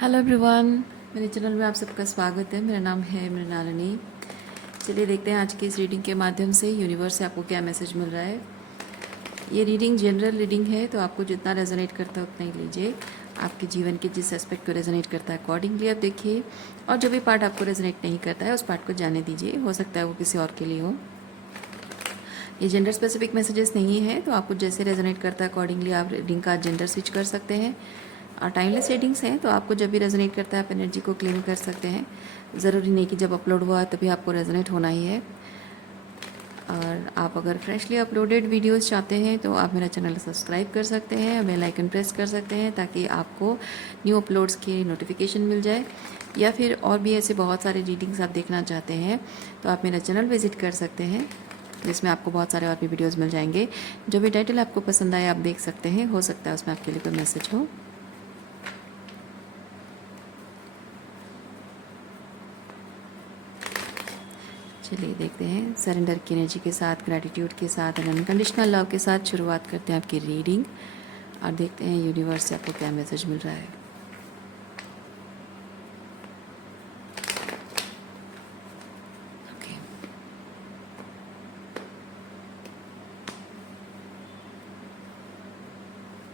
Hello everyone, मेरे channel में आप सबका स्वागत है। मेरा नाम है मृणालिनी। चलिए देखते हैं आज की इस रीडिंग के माध्यम से यूनिवर्स से आपको क्या मैसेज मिल रहा है। ये रीडिंग जनरल रीडिंग है, तो आपको जितना रेजोनेट करता है उतना ही लीजिए। आपके जीवन के जिस एस्पेक्ट को रेजोनेट करता है अकॉर्डिंगली आप देखिए, और जो भी पार्ट आपको रेजोनेट नहीं करता है उस पार्ट को जाने दीजिए। हो सकता है वो किसी और के लिए हो। ये जेंडर स्पेसिफिक मैसेजेस नहीं है, तो आपको जैसे रेजोनेट करता है अकॉर्डिंगली आप रीडिंग का जेंडर स्विच कर सकते हैं। और टाइमलेस रीडिंग्स हैं, तो आपको जब भी रेजोनेट करता है आप एनर्जी को क्लेम कर सकते हैं। ज़रूरी नहीं कि जब अपलोड हुआ तभी आपको रेजोनेट होना ही है। और आप अगर फ्रेशली अपलोडेड वीडियोस चाहते हैं तो आप मेरा चैनल सब्सक्राइब कर सकते हैं, बेल आइकन प्रेस कर सकते हैं ताकि आपको न्यू अपलोड्स की नोटिफिकेशन मिल जाए। या फिर और भी ऐसे बहुत सारे रीडिंग्स आप देखना चाहते हैं तो आप मेरा चैनल विज़िट कर सकते हैं, जिसमें आपको बहुत सारे और भी वीडियोज़ मिल जाएंगे। जो भी टाइटल आपको पसंद आए आप देख सकते हैं, हो सकता है उसमें आपके लिए कोई मैसेज हो। चलिए देखते हैं। सरेंडर की एनर्जी के साथ, ग्रैटिट्यूड के साथ एंड अनकंडीशनल लव के साथ शुरुआत करते हैं आपकी रीडिंग और देखते हैं यूनिवर्स से आपको क्या मैसेज मिल रहा है। Okay,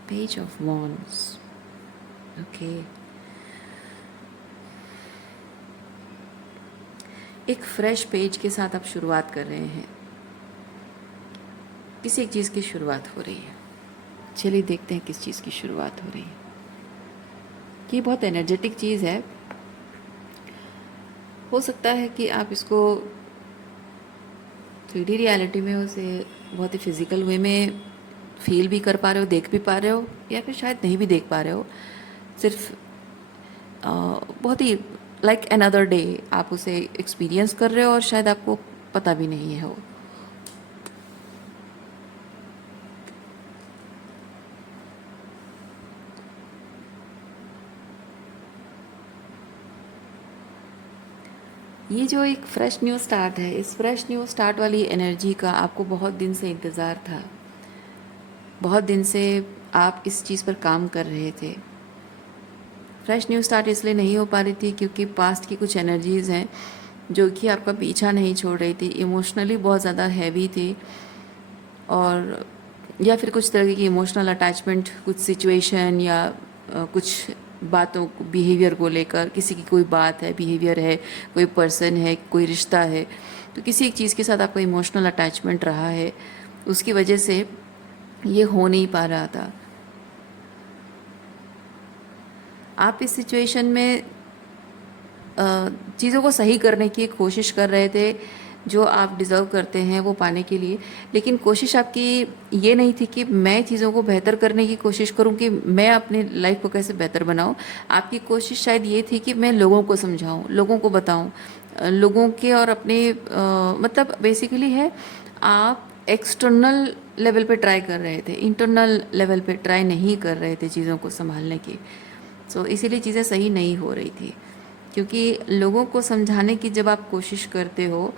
page of wands. Okay, एक फ्रेश पेज के साथ आप शुरुआत कर रहे हैं, किसी एक चीज़ की शुरुआत हो रही है। चलिए देखते हैं किस चीज़ की शुरुआत हो रही है। ये बहुत एनर्जेटिक चीज़ है। हो सकता है कि आप इसको 3D रियलिटी में उसे बहुत ही फिजिकल वे में फील भी कर पा रहे हो, देख भी पा रहे हो, या फिर शायद नहीं भी देख पा रहे हो। सिर्फ बहुत ही लाइक अनदर डे आप उसे एक्सपीरियंस कर रहे हो और शायद आपको पता भी नहीं है वो। ये जो एक फ्रेश न्यू स्टार्ट है, इस फ्रेश न्यू स्टार्ट वाली एनर्जी का आपको बहुत दिन से इंतज़ार था। बहुत दिन से आप इस चीज़ पर काम कर रहे थे। फ्रेश न्यू स्टार्ट इसलिए नहीं हो पा रही थी क्योंकि पास्ट की कुछ एनर्जीज़ हैं जो कि आपका पीछा नहीं छोड़ रही थी। इमोशनली बहुत ज़्यादा हैवी थी, और या फिर कुछ तरह की इमोशनल अटैचमेंट कुछ सिचुएशन या कुछ बातों बिहेवियर को लेकर, किसी की कोई बात है, बिहेवियर है, कोई पर्सन है, कोई रिश्ता है, तो किसी एक चीज़ के साथ आपका इमोशनल अटैचमेंट रहा है, उसकी वजह से ये हो नहीं पा रहा था। आप इस सिचुएशन में चीज़ों को सही करने की कोशिश कर रहे थे, जो आप डिज़र्व करते हैं वो पाने के लिए। लेकिन कोशिश आपकी ये नहीं थी कि मैं चीज़ों को बेहतर करने की कोशिश करूं, कि मैं अपनी लाइफ को कैसे बेहतर बनाऊं। आपकी कोशिश शायद ये थी कि मैं लोगों को समझाऊं, लोगों को बताऊं, लोगों के और अपने मतलब बेसिकली है, आप एक्सटर्नल लेवल पे ट्राई कर रहे थे, इंटरनल लेवल पे ट्राई नहीं कर रहे थे चीज़ों को संभालने की। सो इसीलिए चीज़ें सही नहीं हो रही थी, क्योंकि लोगों को समझाने की जब आप कोशिश करते हो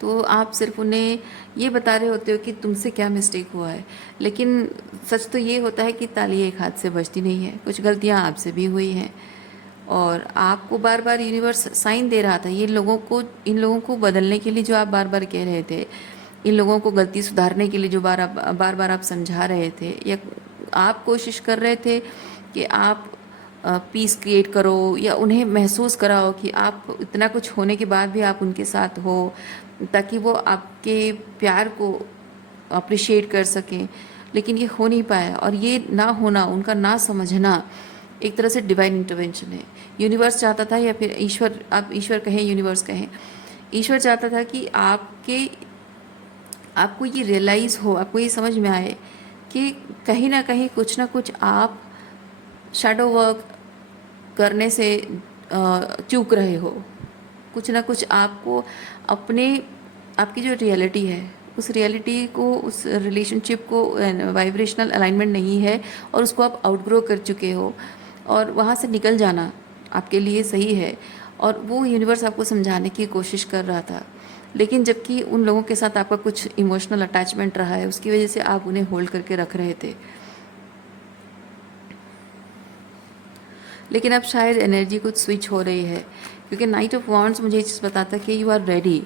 तो आप सिर्फ उन्हें ये बता रहे होते हो कि तुमसे क्या मिस्टेक हुआ है। लेकिन सच तो ये होता है कि ताली एक हाथ से बजती नहीं है, कुछ गलतियाँ आपसे भी हुई हैं, और आपको बार बार यूनिवर्स साइन दे रहा था ये लोगों को, इन लोगों को बदलने के लिए जो आप बार बार कह रहे थे, इन लोगों को गलती सुधारने के लिए जो बार बार आप समझा रहे थे, या आप कोशिश कर रहे थे कि आप पीस क्रिएट करो या उन्हें महसूस कराओ कि आप इतना कुछ होने के बाद भी आप उनके साथ हो, ताकि वो आपके प्यार को अप्रिशिएट कर सकें। लेकिन ये हो नहीं पाया, और ये ना होना, उनका ना समझना एक तरह से डिवाइन इंटरवेंशन है। यूनिवर्स चाहता था, या फिर ईश्वर, आप ईश्वर कहें, यूनिवर्स कहें, ईश्वर चाहता था कि आपको ये रियलाइज़ हो, आपको ये समझ में आए कि कहीं ना कुछ आप शैडो वर्क करने से चूक रहे हो। कुछ ना कुछ आपको अपने, आपकी जो रियलिटी है उस रियलिटी को, उस रिलेशनशिप को वाइब्रेशनल अलाइनमेंट नहीं है, और उसको आप आउटग्रो कर चुके हो, और वहाँ से निकल जाना आपके लिए सही है। और वो यूनिवर्स आपको समझाने की कोशिश कर रहा था, लेकिन जबकि उन लोगों के साथ आपका कुछ इमोशनल अटैचमेंट रहा है, उसकी वजह से आप उन्हें होल्ड करके रख रहे थे। लेकिन अब शायद एनर्जी कुछ स्विच हो रही है, क्योंकि नाइट ऑफ वॉन्ड्स मुझे ये चीज़ बताता है कि यू आर रेडी,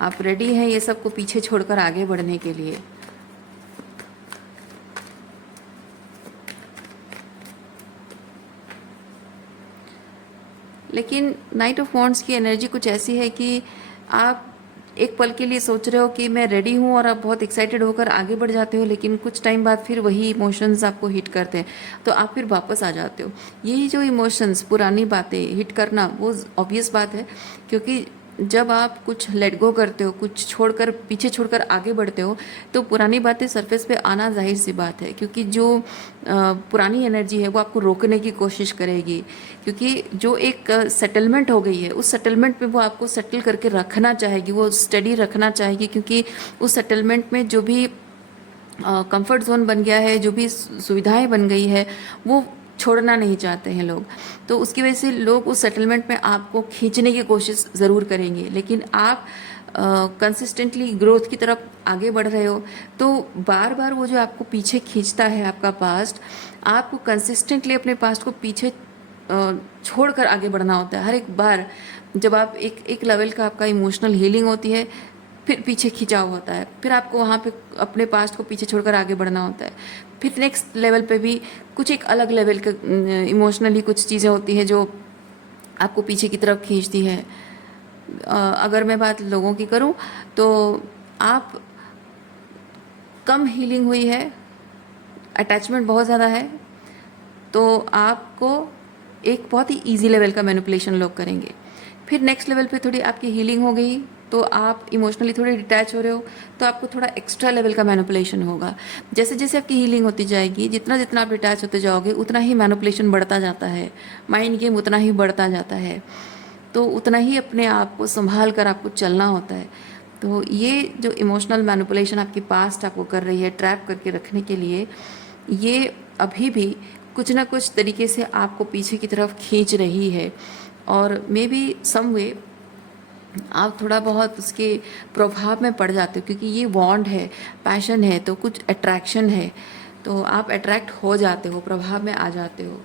आप रेडी हैं ये सब को पीछे छोड़कर आगे बढ़ने के लिए। लेकिन नाइट ऑफ वॉन्ड्स की एनर्जी कुछ ऐसी है कि आप एक पल के लिए सोच रहे हो कि मैं रेडी हूँ और आप बहुत एक्साइटेड होकर आगे बढ़ जाते हो, लेकिन कुछ टाइम बाद फिर वही इमोशंस आपको हिट करते हैं, तो आप फिर वापस आ जाते हो। यही जो इमोशंस, पुरानी बातें हिट करना, वो ऑब्वियस बात है, क्योंकि जब आप कुछ लेट गो करते हो, कुछ छोड़कर पीछे छोड़कर आगे बढ़ते हो, तो पुरानी बातें सरफेस पे आना जाहिर सी बात है, क्योंकि जो पुरानी एनर्जी है वो आपको रोकने की कोशिश करेगी, क्योंकि जो एक सेटलमेंट हो गई है, उस सेटलमेंट में वो आपको सेटल करके रखना चाहेगी, वो स्टडी रखना चाहेगी, क्योंकि उस सेटलमेंट में जो भी कंफर्ट जोन बन गया है, जो भी सुविधाएं बन गई है, वो छोड़ना नहीं चाहते हैं लोग। तो उसकी वजह से लोग उस सेटलमेंट में आपको खींचने की कोशिश ज़रूर करेंगे, लेकिन आप कंसिस्टेंटली ग्रोथ की तरफ आगे बढ़ रहे हो, तो बार बार वो जो आपको पीछे खींचता है आपका पास्ट, आपको कंसिस्टेंटली अपने पास्ट को पीछे छोड़कर आगे बढ़ना होता है। हर एक बार जब आप एक लेवल का आपका इमोशनल हीलिंग होती है, फिर पीछे खिंचाव होता है, फिर आपको वहाँ पे अपने पास्ट को पीछे छोड़कर आगे बढ़ना होता है। फिर नेक्स्ट लेवल पे भी कुछ एक अलग लेवल का इमोशनली कुछ चीज़ें होती हैं जो आपको पीछे की तरफ खींचती है। अगर मैं बात लोगों की करूँ तो आप कम हीलिंग हुई है, अटैचमेंट बहुत ज़्यादा है, तो आपको एक बहुत ही ईजी लेवल का मैनिपुलेशन लोग करेंगे। फिर नेक्स्ट लेवल पे थोड़ी आपकी हीलिंग हो गई, तो आप इमोशनली थोड़े डिटैच हो रहे हो, तो आपको थोड़ा एक्स्ट्रा लेवल का मैनिपुलेशन होगा। जैसे जैसे आपकी हीलिंग होती जाएगी, जितना जितना आप डिटैच होते जाओगे, उतना ही मैनिपुलेशन बढ़ता जाता है, माइंड गेम उतना ही बढ़ता जाता है, तो उतना ही अपने आप को संभाल कर आपको चलना होता है। तो ये जो इमोशनल मैनिपुलेशन आपकी पास्ट आपको कर रही है ट्रैप करके रखने के लिए, ये अभी भी कुछ ना कुछ तरीके से आपको पीछे की तरफ खींच रही है, और मे बी सम वे आप थोड़ा बहुत उसके प्रभाव में पड़ जाते हो, क्योंकि ये बॉन्ड है, पैशन है, तो कुछ अट्रैक्शन है, तो आप अट्रैक्ट हो जाते हो, प्रभाव में आ जाते हो।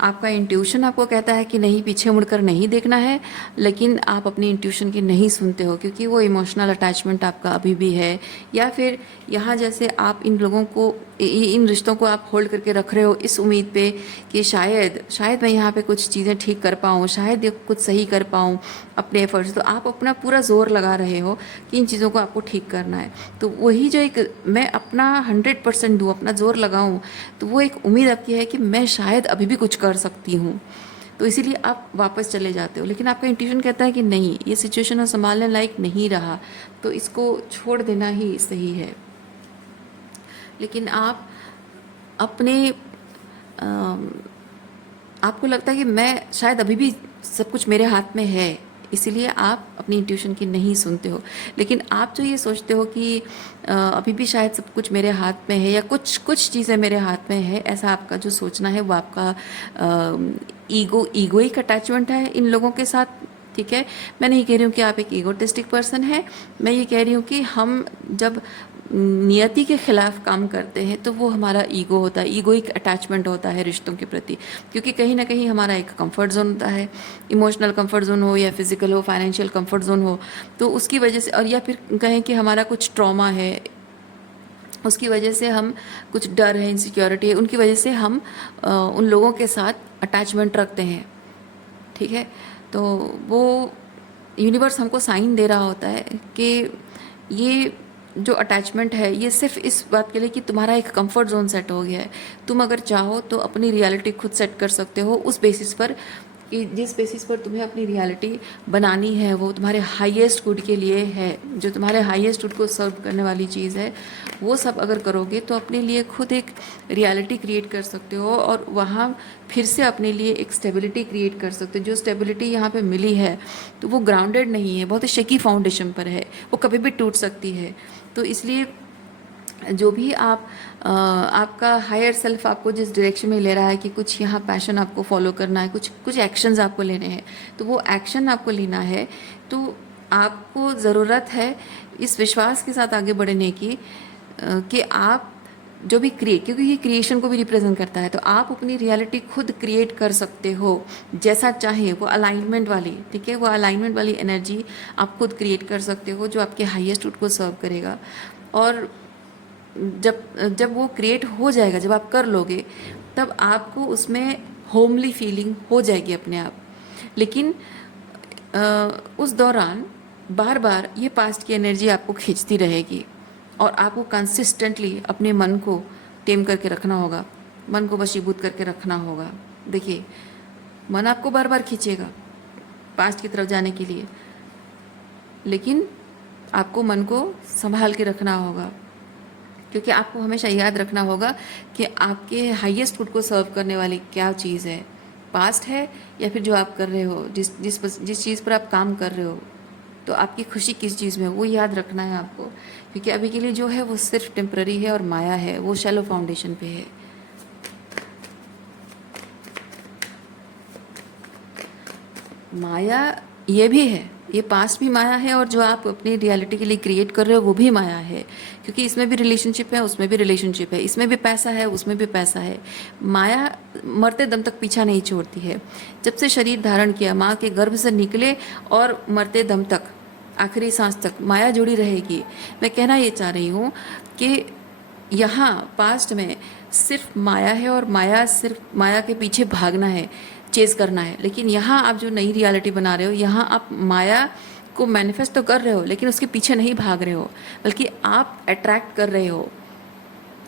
आपका इंट्यूशन आपको कहता है कि नहीं, पीछे मुड़कर नहीं देखना है, लेकिन आप अपनी इंट्यूशन की नहीं सुनते हो, क्योंकि वो इमोशनल अटैचमेंट आपका अभी भी है, या फिर यहाँ जैसे आप इन लोगों को, इन रिश्तों को आप होल्ड करके रख रहे हो इस उम्मीद पे कि शायद मैं यहाँ पे कुछ चीज़ें ठीक कर पाऊँ, शायद ये कुछ सही कर पाऊँ अपने एफर्ट्स, तो आप अपना पूरा जोर लगा रहे हो कि इन चीज़ों को आपको ठीक करना है। तो वही जो एक मैं अपना 100% दूँ, अपना जोर लगाऊँ, तो वो एक उम्मीद आपकी है कि मैं शायद अभी भी कुछ कर सकती हूँ, तो इसीलिए आप वापस चले जाते हो। लेकिन आपका इंट्यूशन कहता है कि नहीं, ये सिचुएशन संभालने लायक नहीं रहा, तो इसको छोड़ देना ही सही है। लेकिन आप अपने आपको लगता है कि मैं शायद अभी भी सब कुछ मेरे हाथ में है, इसीलिए आप अपनी इंट्यूशन की नहीं सुनते हो। लेकिन आप जो ये सोचते हो कि अभी भी शायद सब कुछ मेरे हाथ में है, या कुछ कुछ चीज़ें मेरे हाथ में है, ऐसा आपका जो सोचना है वो आपका ईगोइक अटैचमेंट है इन लोगों के साथ। ठीक है, मैं नहीं कह रही हूँ कि आप एक ईगोटिस्टिक पर्सन है, मैं ये कह रही हूँ कि हम जब नियति के खिलाफ काम करते हैं तो वो हमारा ईगो होता है, ईगोइक अटैचमेंट होता है रिश्तों के प्रति, क्योंकि कहीं ना कहीं हमारा एक कंफर्ट जोन होता है, इमोशनल कंफर्ट जोन हो या फिजिकल हो, फाइनेंशियल कंफर्ट जोन हो, तो उसकी वजह से, और या फिर कहें कि हमारा कुछ ट्रॉमा है, उसकी वजह से हम, कुछ डर है, इनसिक्योरिटी है, उनकी वजह से हम उन लोगों के साथ अटैचमेंट रखते हैं। ठीक है, तो वो यूनिवर्स हमको साइन दे रहा होता है कि ये जो अटैचमेंट है ये सिर्फ इस बात के लिए कि तुम्हारा एक कंफर्ट जोन सेट हो गया है। तुम अगर चाहो तो अपनी रियलिटी खुद सेट कर सकते हो उस बेसिस पर, कि जिस बेसिस पर तुम्हें अपनी रियलिटी बनानी है वो तुम्हारे हाईएस्ट गुड के लिए है, जो तुम्हारे हाईएस्ट गुड को सर्व करने वाली चीज़ है, वो सब अगर करोगे तो अपने लिए खुद एक रियलिटी क्रिएट कर सकते हो, और वहाँ फिर से अपने लिए एक स्टेबिलिटी क्रिएट कर सकते हो। जो स्टेबिलिटी यहाँ पे मिली है तो वो ग्राउंडेड नहीं है, बहुत ही शेकी फाउंडेशन पर है, वो कभी भी टूट सकती है। तो इसलिए जो भी आपका हायर सेल्फ आपको जिस डायरेक्शन में ले रहा है कि कुछ यहाँ पैशन आपको फॉलो करना है, कुछ एक्शंस आपको लेने हैं, तो वो एक्शन आपको लेना है, तो आपको ज़रूरत है इस विश्वास के साथ आगे बढ़ने की कि आप जो भी क्रिएट, क्योंकि ये क्रिएशन को भी रिप्रेजेंट करता है, तो आप अपनी रियलिटी खुद क्रिएट कर सकते हो जैसा चाहे, वो अलाइनमेंट वाली, ठीक है, वो अलाइनमेंट वाली एनर्जी आप खुद क्रिएट कर सकते हो जो आपके हाईएस्ट रूट को सर्व करेगा। और जब जब वो क्रिएट हो जाएगा, जब आप कर लोगे, तब आपको उसमें होमली फीलिंग हो जाएगी अपने आप। लेकिन उस दौरान बार बार ये पास्ट की एनर्जी आपको खींचती रहेगी और आपको कंसिस्टेंटली अपने मन को टेम करके रखना होगा, मन को वशीभूत करके रखना होगा। देखिए, मन आपको बार बार खींचेगा पास्ट की तरफ जाने के लिए, लेकिन आपको मन को संभाल के रखना होगा, क्योंकि आपको हमेशा याद रखना होगा कि आपके हाईएस्ट गुड को सर्व करने वाली क्या चीज़ है, पास्ट है या फिर जो आप कर रहे हो, जिस चीज़ पर आप काम कर रहे हो, तो आपकी खुशी किस चीज़ में है वो याद रखना है आपको। क्योंकि अभी के लिए जो है वो सिर्फ टेम्पररी है और माया है, वो शैलो फाउंडेशन पे है। माया ये भी है, ये पास्ट भी माया है, और जो आप अपनी रियलिटी के लिए क्रिएट कर रहे हो वो भी माया है, क्योंकि इसमें भी रिलेशनशिप है, उसमें भी रिलेशनशिप है, इसमें भी पैसा है, उसमें भी पैसा है। माया मरते दम तक पीछा नहीं छोड़ती है। जब से शरीर धारण किया, माँ के गर्भ से निकले और मरते दम तक, आखिरी सांस तक माया जुड़ी रहेगी। मैं कहना ये चाह रही हूँ कि यहाँ पास्ट में सिर्फ माया है, और सिर्फ माया के पीछे भागना है, चेज करना है। लेकिन यहाँ आप जो नई रियलिटी बना रहे हो, यहाँ आप माया को मैनिफेस्ट तो कर रहे हो, लेकिन उसके पीछे नहीं भाग रहे हो, बल्कि आप अट्रैक्ट कर रहे हो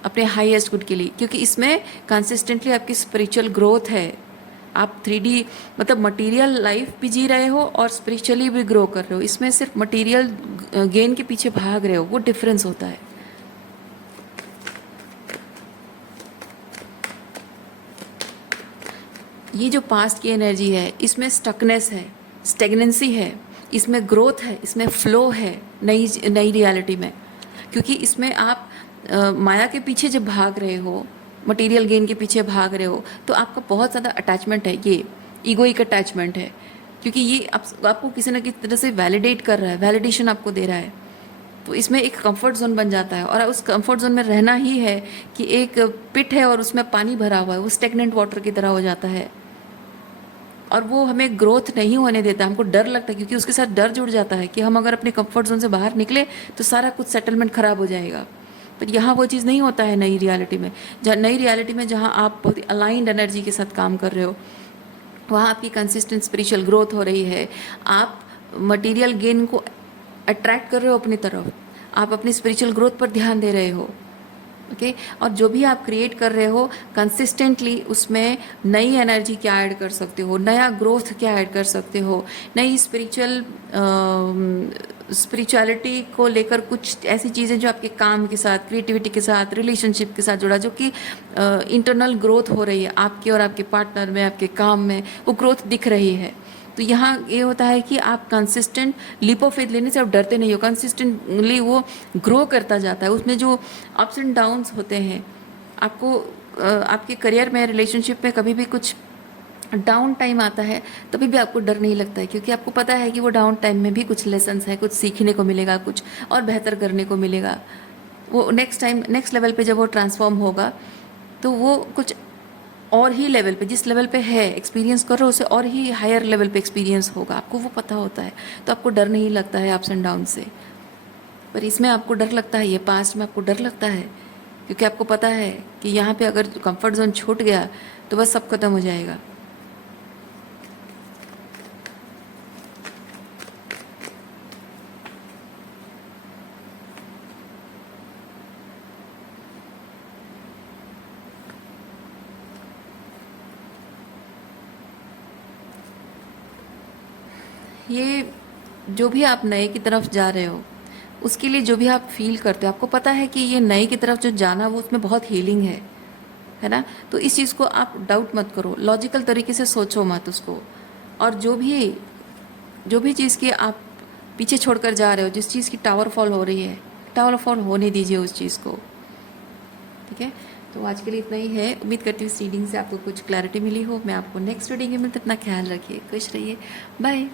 अपने हाईएस्ट गुड के लिए, क्योंकि इसमें कंसिस्टेंटली आपकी स्पिरिचुअल ग्रोथ है। आप 3D मतलब मटेरियल लाइफ भी जी रहे हो और स्पिरिचुअली भी ग्रो कर रहे हो। इसमें सिर्फ मटेरियल गेन के पीछे भाग रहे हो, वो डिफरेंस होता है। ये जो पास्ट की एनर्जी है, इसमें स्टकनेस है, स्टेगनेंसी है, इसमें ग्रोथ है, इसमें फ्लो है नई रियलिटी में। क्योंकि इसमें आप माया के पीछे जब भाग रहे हो, मटेरियल गेन के पीछे भाग रहे हो, तो आपका बहुत ज़्यादा अटैचमेंट है, ये ईगोइक अटैचमेंट है, क्योंकि ये आपको किसी न किसी तरह से वैलिडेट कर रहा है, वैलिडेशन आपको दे रहा है। तो इसमें एक कंफर्ट जोन बन जाता है, और उस कंफर्ट जोन में रहना ही है कि एक पिट है और उसमें पानी भरा हुआ है, वो स्टेगनेंट वाटर की तरह हो जाता है, और वो हमें ग्रोथ नहीं होने देता। हमको डर लगता है, क्योंकि उसके साथ डर जुड़ जाता है कि हम अगर अपने कंफर्ट जोन से बाहर निकले तो सारा कुछ सेटलमेंट खराब हो जाएगा। पर यहाँ वो चीज़ नहीं होता है नई रियलिटी में। नई रियलिटी में जहाँ आप बहुत ही अलाइंड एनर्जी के साथ काम कर रहे हो, वहाँ आपकी कंसिस्टेंट स्पिरिचुअल ग्रोथ हो रही है। आप मटेरियल गेन को अट्रैक्ट कर रहे हो अपनी तरफ, आप अपनी स्पिरिचुअल ग्रोथ पर ध्यान दे रहे हो, ओके। और जो भी आप क्रिएट कर रहे हो कंसिस्टेंटली, उसमें नई एनर्जी क्या ऐड कर सकते हो, नया ग्रोथ क्या ऐड कर सकते हो, नई स्पिरिचुअलिटी को लेकर कुछ ऐसी चीज़ें जो आपके काम के साथ, क्रिएटिविटी के साथ, रिलेशनशिप के साथ जुड़ा, जो कि इंटरनल ग्रोथ हो रही है आपके और आपके पार्टनर में, आपके काम में, वो ग्रोथ दिख रही है। तो यहाँ ये होता है कि आप कंसिस्टेंट लीप ऑफ फेथ लेने से आप डरते नहीं हो, कंसिस्टेंटली वो ग्रो करता जाता है। उसमें जो अप्स एंड डाउन्स होते हैं, आपको आपके करियर में, रिलेशनशिप में कभी भी कुछ डाउन टाइम आता है, तभी भी आपको डर नहीं लगता है, क्योंकि आपको पता है कि वो डाउन टाइम में भी कुछ लेसन्स है, कुछ सीखने को मिलेगा, कुछ और बेहतर करने को मिलेगा। वो नेक्स्ट लेवल पे जब वो ट्रांसफॉर्म होगा, तो वो कुछ और ही लेवल पे, जिस लेवल पे है एक्सपीरियंस कर रहे हो, उसे और ही हायर लेवल पे एक्सपीरियंस होगा। आपको वो पता होता है, तो आपको डर नहीं लगता है अप्स एंड डाउन से। पर इसमें आपको डर लगता है, ये पास्ट में आपको डर लगता है, क्योंकि आपको पता है कि यहाँ पे अगर कंफर्ट जोन छूट गया तो बस सब खत्म हो जाएगा। ये जो भी आप नए की तरफ जा रहे हो, उसके लिए जो भी आप फील करते हो, आपको पता है कि ये नए की तरफ जो जाना, वो उसमें बहुत हीलिंग है ना। तो इस चीज़ को आप डाउट मत करो, लॉजिकल तरीके से सोचो मत उसको। और जो भी चीज़ की आप पीछे छोड़कर जा रहे हो, जिस चीज़ की टावर फॉल हो रही है, टावर फॉल होने दीजिए उस चीज़ को, ठीक है। तो आज के लिए इतना ही है। उम्मीद करती हूँ इस रीडिंग से आपको कुछ क्लैरिटी मिली हो। मैं आपको नेक्स्ट रीडिंग में मिलते, अपना ख्याल रखिए, खुश रहिए, बाय।